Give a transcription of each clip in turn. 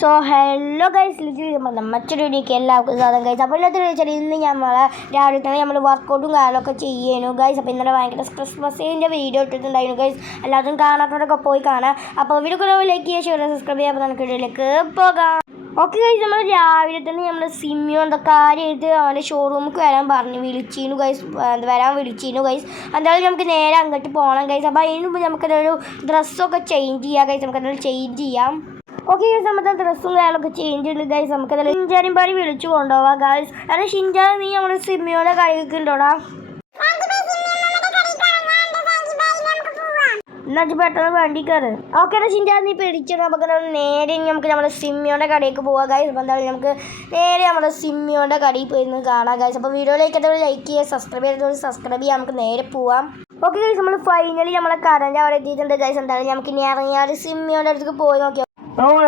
So hello guys, മറ്റൊരു വീഡിയോക്ക് എല്ലാവർക്കും സ്വാഗതം ഗൈസ്. അപ്പോൾ ഇന്നത്തെ വെച്ചാൽ ഇന്ന് രാവിലെ തന്നെ നമ്മൾ വർക്കൗട്ടും കാര്യങ്ങളൊക്കെ ചെയ്യുന്നു ഗൈസ്. അപ്പോൾ ഇന്നലെ ഭയങ്കര ക്രിസ്മസിൻ്റെ വീഡിയോ ഇട്ടിട്ടുണ്ടായിരുന്നു ഗൈസ്. എല്ലാവരും കാണാത്തവരൊക്കെ പോയി കാണാം. അപ്പോൾ വീഡിയോ ലൈക്ക് ചെയ്യുക, ഷെയർ സബ്സ്ക്രൈബ് ചെയ്യുക. അപ്പോൾ നമുക്ക് വീഡിയോയിലേക്ക് പോകാം. ഓക്കെ ഗൈസ്, നമ്മൾ രാവിലെ തന്നെ നമ്മൾ സിമ്മിയോ എന്താ കാര്യമായിട്ട് അവൻ്റെ ഷോറൂമിലേക്ക് വിളിച്ചിരുന്നു ഗൈസ്. വരാൻ വിളിച്ചിരുന്നു ഗൈസ്. എന്തായാലും നമുക്ക് നേരെ അങ്ങോട്ട് പോകണം ഗൈസ്. അപ്പോൾ അതിന് മുമ്പ് നമുക്കതൊരു ഡ്രസ്സൊക്കെ ചേഞ്ച് ചെയ്യാം ഗൈസ്. നമുക്കതൊരു ചേഞ്ച് ചെയ്യാം. ഓക്കെ ഗൈസ്, നമ്മുടെ ഡ്രസ്സും കാര്യങ്ങളൊക്കെ ചേഞ്ച് ഉണ്ട് ഗൈസ്. നമുക്കതിൽ ഷിൻജാനും പാടി വിളിച്ചു കൊണ്ടുപോവാം ഗൈസ്. കാരണം ഷിൻജാൻ നീ നമ്മുടെ സിമ്മിയോടെ കളിയൊക്കെ ഉണ്ടോടാ? എന്നാൽ പെട്ടെന്ന് വണ്ടി കയറ്. ഓക്കെ ഷിൻജാൻ നീ പിടിച്ചിട്ട് നമുക്ക് നേരെ നമുക്ക് നമ്മുടെ സിമ്മിയോടെ കടയിലേക്ക് പോവാം ഗൈസ്. അപ്പോൾ എന്തായാലും നമുക്ക് നേരെ നമ്മുടെ സിമ്മിയോടെ കടയിൽ പോയി നിന്ന് കാണാം ഗൈസ്. അപ്പോൾ വീഡിയോയിലേക്ക് ലൈക്ക് ചെയ്യുക, സബ്സ്ക്രൈബ് ചെയ്യാം. നമുക്ക് നേരെ പോവാം. ഓക്കെ ഗൈസ്, നമ്മൾ ഫൈനലി നമ്മളെ കടൻ്റെ അവിടെ എത്തിയിട്ടുണ്ട് ഗൈസ്. എന്തായാലും നമുക്ക് ഇനി ഇറങ്ങിയാൽ സിമ്മിയോടെ അടുത്തേക്ക് പോയി നോക്കിയാൽ.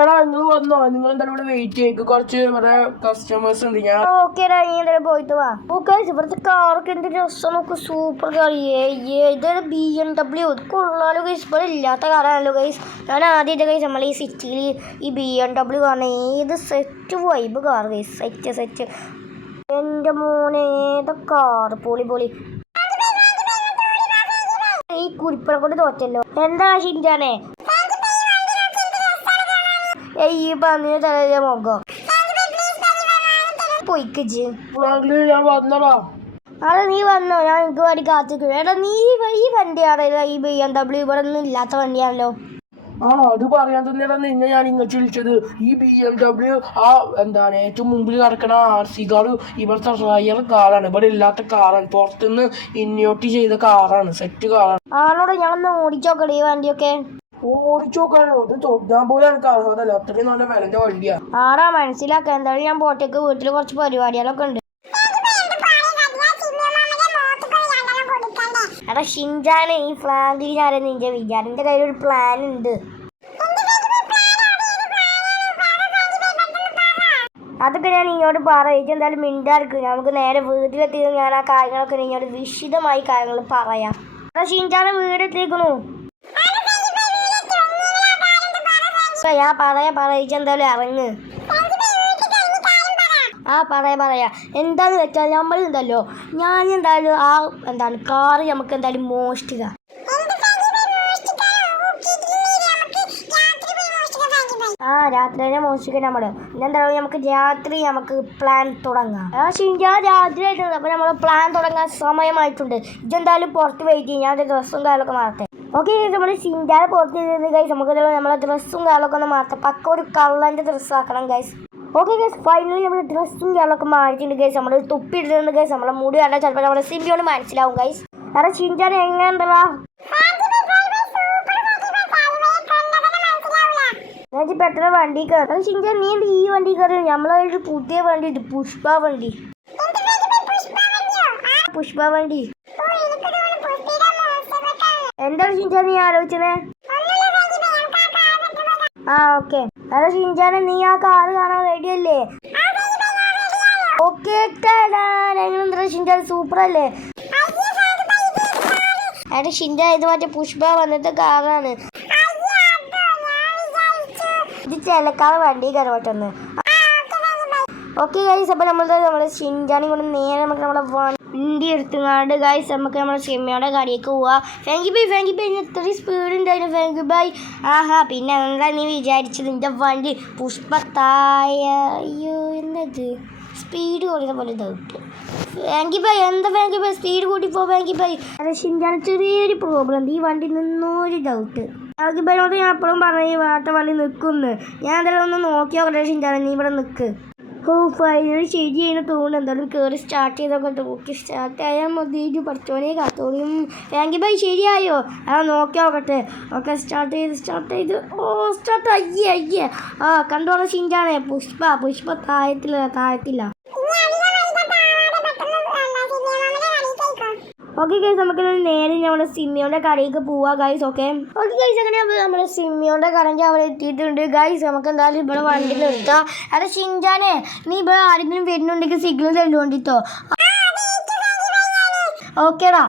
എടാ നിങ്ങൾ വന്നോ? നിങ്ങൾ എന്തായാലും ഇവിടെ വെയിറ്റ് ചെയ്ത് കുറച്ച് കസ്റ്റമേഴ്സ് ഉണ്ട്. ഞാൻ ഓക്കേടാ, നീ എന്തായാലും പോയിട്ട് വാ. ഓക്കെ, ഇവിടുത്തെ കാറൊക്കെ എന്ത് രസം നോക്ക്, സൂപ്പർ കളിയേ. ഇതൊരു BMW കൊള്ളാലോ ഗൈസ്. ഇവിടെ ഇല്ലാത്ത കാറാണല്ലോ ഗൈസ്. ഞാൻ ആദ്യമായിട്ട് ഗൈസ് നമ്മൾ ഈ സിറ്റിയിൽ ഈ BMW കാണുന്നത്. ഏത് set vibe car guys, set. എൻ്റെ മോനെ ഏതാ കാറ്, പൊളി. ഈ കുരിപ്പനെ കൊണ്ട് തോറ്റല്ലോ. എന്താ ഷിൻജാനെ ഈ പറഞ്ഞ തല മുഖം പൊയ്ക്കച്ച്. ഞാൻ വന്നടാ. അതെ നീ വന്നോ? ഞാൻ എനിക്ക് വേണ്ടി കാത്തിരിക്കുന്നു. എടാ നീ ഈ വണ്ടിയാണോ? ഈ BMW ഇവിടെ ഒന്നും ഇല്ലാത്ത വണ്ടിയാണല്ലോ. അത് പറയാൻ തന്നെയാണ് നിന്നെ ഞാൻ ഇങ്ങോട്ട് വിളിച്ചത്. ഈ BMW എന്താണ് ഏറ്റവും മുമ്പിൽ കിടക്കണ RC കാർ ഇവിടുത്തെ റയർ കാറാണ്. ഇവിടെ ഇല്ലാത്ത കാറാണ്. പുറത്തുനിന്ന് ഇന്നോട്ട് ചെയ്ത കാറാണ്, സെറ്റ് കാറാണ്. ആണോടെ ഞാൻ ഒന്ന് ഓടിച്ചോക്കട്ടെ ഈ വണ്ടിയൊക്കെ. ഓടിച്ചോക്കാനോ? ഇത് തൊട്ടാൻ പോലും എനിക്ക് അർഹതല്ല. അത്രയും നല്ല വിലന്റെ വണ്ടിയാ. ആടാ മനസ്സിലാക്കാം. എന്തായാലും ഞാൻ പോട്ടേക്ക് വീട്ടിൽ കുറച്ച് പരിപാടികളൊക്കെ ഉണ്ട്. എടാ ഷിൻജാനെ, ഈ ഫ്ലാങ്കിൽ ആരെ നിന്റെ വിചാരം? എൻ്റെ കയ്യിൽ ഒരു പ്ലാൻ ഉണ്ട്. അതൊക്കെ ഞാൻ ഇങ്ങോട്ട് പറയും. എന്തായാലും മിണ്ടായിരിക്കും. നമുക്ക് നേരെ വീട്ടിലെത്തി ഞാൻ ആ കാര്യങ്ങളൊക്കെ ഇങ്ങോട്ട് വിശദമായി കാര്യങ്ങൾ പറയാം. എടാ ഷിൻജാനെ വീടെത്തിക്കണു. ഞാൻ പറയാം. ഇറങ്ങ്. പറയാ. എന്താന്ന് വെച്ചാൽ നമ്മളുണ്ടല്ലോ, ഞാൻ എന്തായാലും കാറ് നമുക്ക് എന്തായാലും മോഷ്ടിക്കാം. രാത്രി തന്നെ മോഷ്ടിക്കാം നമ്മള്. പിന്നെന്തായാലും നമുക്ക് രാത്രി പ്ലാൻ തുടങ്ങാം. രാത്രി ആയിട്ടുണ്ട്. അപ്പൊ നമ്മള് പ്ലാൻ തുടങ്ങാൻ സമയമായിട്ടുണ്ട്. ഇതെന്തായാലും പുറത്ത് വെയിറ്റ് ചെയ്യും. ഞാൻ ഡ്രസ്സും കാര്യങ്ങളൊക്കെ മാറട്ടെ. ഓക്കെ, നമ്മൾ ഷിൻജാനെ പുറത്ത് ചെയ്തത് ഗൈസ്. നമുക്ക് നമ്മളെ ഡ്രസ്സും കാര്യങ്ങളൊക്കെ ഒന്ന് മാറ്റാം. പക്ക ഒരു കള്ളൻ്റെ ഡ്രസ്സാക്കണം ഗൈസ്. ഓക്കെ ഗൈസ്, ഫൈനലി നമ്മൾ ഡ്രസ്സും കാര്യങ്ങളൊക്കെ മാറ്റിയിട്ടുണ്ട് ഗൈസ്. നമ്മൾ തൊപ്പി ഇടുന്നുണ്ട് ഗൈസ്. നമ്മളെ മുടി കണ്ടാൽ ചിലപ്പോൾ നമ്മുടെ സിമ്മിയോട് മനസ്സിലാവും ഗൈസ്. അതെ ഷിൻജാനെ എങ്ങനെയുണ്ടല്ലോ? ഞാൻ പെട്ടെന്ന് വണ്ടി കയറി. ഷിൻജാൻ നീ ഈ വണ്ടി കയറി? നമ്മളെ ഒരു പുതിയ വണ്ടി ഉണ്ട്, പുഷ്പ വണ്ടി. എന്താണ് ഷിൻജാൻ നീ ആലോചിച്ചത്? ഓക്കെ. അതെ ഷിൻജാനെ, നീ ആ കാറ് കാണാൻ റെഡി അല്ലേ? ഓക്കെ എങ്ങനെയുണ്ട് ഷിൻജാൻ? സൂപ്പർ അല്ലേ? എടാ ഷിൻജാൻ, ഇത് മറ്റേ പുഷ്പ വന്നിട്ട് കാറാണ്. ഇത് ചിലക്കാറ് വണ്ടി കയറോട്ടെന്ന്. ഓക്കെ ഗൈസ്, അപ്പോൾ നമ്മളെ ഷിൻജാനെ കൊണ്ട് നേരെ നമുക്ക് നമ്മളെ വണ്ടി എടുത്തുങ്ങാണ്ട് ഗൈസ് നമുക്ക് നമ്മുടെ സിമ്മിയോടെ കടയിലേക്ക് പോവാം. ഫാങ്കി ബൈ ഇത്രയും സ്പീഡ് ഉണ്ടായിരുന്നു ഫാങ്കി ബൈ. പിന്നെ എന്താ നീ വിചാരിച്ചത്? നിന്റെ വണ്ടി പുഷ്പത്തായ അയ്യോ എന്നത് സ്പീഡ് കൂടിയ പോലെ ഡൗട്ട്. ഫാങ്കി ബൈ എന്താ ഫാങ്കി ബൈ സ്പീഡ് കൂട്ടിപ്പോ ഫാങ്കി ബൈ. അത് ഷിൻജാന് ചെറിയൊരു പ്രോബ്ലം. ഈ വണ്ടി നിന്നൊരു ഡൗട്ട്. ഫാങ്കി ബൈനോട് ഞാൻ എപ്പോഴും പറഞ്ഞു വാട്ട വണ്ടി നിൽക്കുന്നു. ഞാൻ എന്തായാലും ഒന്ന് നോക്കി നോക്കട്ടെ ഷിൻജാനെ, നീ ഇവിടെ നിൽക്ക്. ഫൈനലി ശരിയെന്ന് തോന്നുന്നു. എന്തായാലും കയറി സ്റ്റാർട്ട് ചെയ്തൊക്കെ നോക്കി സ്റ്റാർട്ടായാൽ മതി. പഠിച്ചോനെ കാത്തോളിയും. ഫാങ്കി ബൈ ശരിയായോ? നോക്കി നോക്കട്ടെ. ഓക്കെ, സ്റ്റാർട്ട് ചെയ്ത് സ്റ്റാർട്ട് അയ്യേ. കണ്ടോളാം ഷിൻജാനെ. പുഷ്പ താഴത്തില്ല. ഓക്കെ ഗൈസ്, നമുക്ക് നേരെ നമ്മുടെ സിമ്മിയോന്റെ കടയിലേക്ക് പോവാ ഗൈസ്. ഓക്കെ ഗൈസ്, അങ്ങനെ നമ്മുടെ സിമ്മിയോന്റെ കടൻ്റെ അവിടെ എത്തിയിട്ടുണ്ട് ഗൈസ്. നമുക്ക് എന്തായാലും ഇവിടെ വണ്ടി നിർത്താം. അതെ ഷിൻജാനെ, നീ ഇവിടെ ആരെങ്കിലും വരുന്നുണ്ടെങ്കിൽ സിഗ്നൽ തല്ലുകൊണ്ടിട്ടോ. ഓക്കേടാ.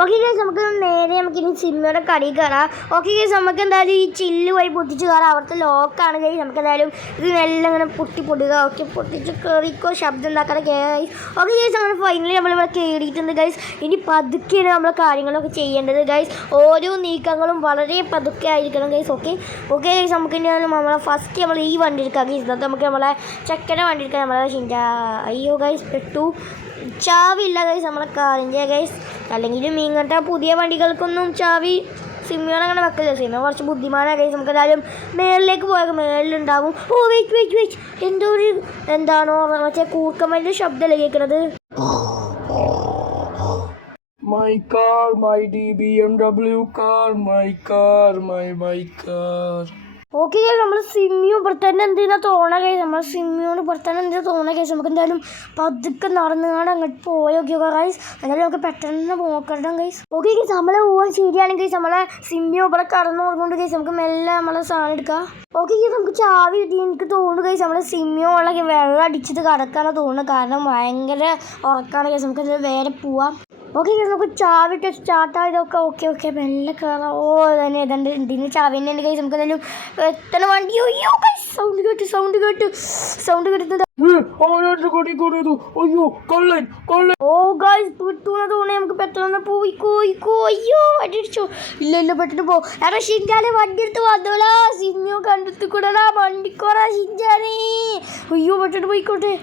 ഓക്കെ ഗൈസ് നമുക്ക് നേരെ നമുക്കിനി സിനിമയുടെ കടയിൽ കയറാം. ഓക്കെ ഗൈസ് നമുക്ക് എന്തായാലും ഈ ചില്ല് വഴി പൊട്ടിച്ച് കയറാം. അവിടുത്തെ ലോക്കാണ് ഗൈസ്. നമുക്ക് എന്തായാലും ഇതിനെല്ലാം ഇങ്ങനെ പൊട്ടിപ്പൊടുക. ഓക്കെ പൊട്ടിച്ച് കയറിക്കോ, ശബ്ദം ഉണ്ടാക്കാതെ ഗൈസ്. ഓക്കെ ഗൈസ് അങ്ങനെ ഫൈനലി നമ്മളിവിടെ കയറിയിട്ടുണ്ട് ഗൈസ്. ഇനി പതുക്കെയാണ് നമ്മൾ കാര്യങ്ങളൊക്കെ ചെയ്യേണ്ടത് ഗൈസ്. ഓരോ നീക്കങ്ങളും വളരെ പതുക്കെ ആയിരിക്കണം ഗൈസ്. ഓക്കെ ഗൈസ് നമുക്ക് ഇനി നമ്മളെ ഫസ്റ്റ് നമ്മൾ ഈ വണ്ടി എടുക്കാം ഗൈസ്. ഇന്നത്തെ നമുക്ക് നമ്മളെ ചെക്കനെ വണ്ടി എടുക്കാം. നമ്മളെ അയ്യോ ഗൈസ് പെട്ടു, ചാവില്ല ഗൈസ് നമ്മളെ കാറിൻ്റെ ഗൈസ്. അല്ലെങ്കിലും ഇങ്ങനത്തെ പുതിയ വണ്ടികൾക്കൊന്നും ചാവി സിമ്മിയോടെ അങ്ങനെ വെക്കില്ല. സിമ്മ കുറച്ച് ബുദ്ധിമാനാണ് ഗൈസ്. നമുക്ക് എന്തായാലും മേളിലേക്ക് പോയാൽ മേളിലുണ്ടാകും. ഓ വെയിറ്റ് എന്തോ ഒരു എന്താണോ മറ്റേ കൂർക്കമ്മൻ്റെ ശബ്ദമല്ലേ കേൾക്കുന്നത്. My car, my BMW car, my car, my car. Okay guys നമ്മൾ സിമ്മിയും പുറത്തന്നെ എന്തിനാ തോന്നണ ഗൈസ്. നമ്മൾ സിമ്മിയോട് പുറത്തന്നെ എന്തിനാ തോന്നണ ഗൈസ്. നമുക്ക് എന്തായാലും പതുക്കെ നടന്നുകൊണ്ട് അങ്ങോട്ട് പോയോക്കിയോ ഗൈസ്. എന്തായാലും നമുക്ക് പെട്ടെന്ന് നോക്കണം ഗൈസ്. ഓക്കെ ഗൈസ് നമ്മളെ പോകാൻ ശരിയാണെങ്കിൽ ഗൈസ് നമ്മളെ സിമ്മിയോ ഇവിടെ കടന്നു പോകുന്നുണ്ട് ഗൈസ്. നമുക്ക് മെല്ലെ നമ്മളെ സാധനം എടുക്കാം. ഓക്കെ ഗൈസ് നമുക്ക് ചാവി കിട്ടി. എനിക്ക് തോന്നുന്നു ഗൈസ് നമ്മളെ സിമ്മിയോ ഉള്ള വെള്ളം അടിച്ചിട്ട് കിടക്കാനാണ് തോന്നുന്നത്. കാരണം ഭയങ്കര ഉറക്കാണ് ഗൈസ്. നമുക്ക് വേറെ പോവാം. ഓക്കെ നമുക്ക് ചാവിട്ട് സ്റ്റാർട്ടായതൊക്കെ ഓക്കെ മെല്ലെ കയറാം. ഓ തന്നെ ഏതാണ്ട് ഇതിന് ചാവി തന്നെ ഉണ്ട് ഗൈസ്. നമുക്ക് എന്തായാലും എത്തണ വണ്ടി. അയ്യോ സൗണ്ട് കേട്ടിട്ടുണ്ട്. ഓ ഗൈസ് പെട്ടൂന്ന് തോന്നേ. നമുക്ക് പെട്ടെന്ന് പോയിക്കോ. അയ്യോ അടിച്ചോ. ഇല്ല പെട്ടെന്ന് പോ. എടാ ഷിൻജാനെ വണ്ടി എടുത്ത് വന്നോളാ. സിമ്മിയോ കണ്ടെത്തി കൂടാ വണ്ടിക്കോറാ ഷിൻജാനെ. അയ്യോ പെട്ടെന്ന് പോയിക്കോട്ടെ.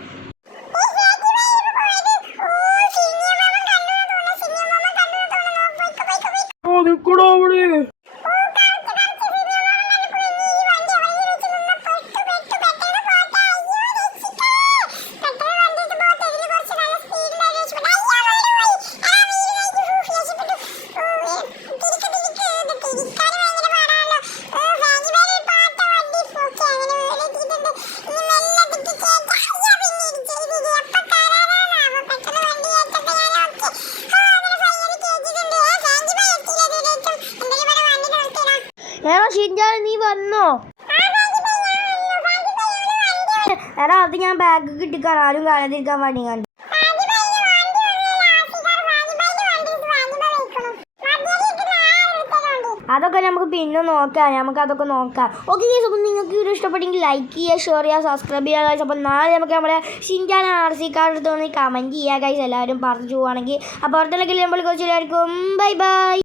എടാ ഷിൻജാൻ നീ വന്നോ? എടാ അത് ഞാൻ ബാഗ് കിട്ടിക്കാൻ ആരും കാണാതിരിക്കാൻ വേണ്ടി കണ്ടു. അതൊക്കെ നമുക്ക് പിന്നെ നോക്കാം. ഓക്കെ ഗൈസ് അപ്പോൾ നിങ്ങൾക്ക് വീഡിയോ ഇഷ്ടപ്പെട്ടെങ്കിൽ ലൈക്ക് ചെയ്യുക, ഷെയർ ചെയ്യുക, സബ്സ്ക്രൈബ് ചെയ്യുക ഗൈസ്. അപ്പോൾ നാളെ നമുക്ക് നമ്മുടെ ഷിൻജാൻ RC കാർഡ് എടുത്തോന്ന് കമൻറ്റ് ചെയ്യുക ഗൈസ്. എല്ലാവരും പറഞ്ഞു പോവുകയാണെങ്കിൽ. അപ്പോൾ അടുത്തുള്ള നമ്മൾ കുറച്ച് എല്ലാവർക്കും ബൈ.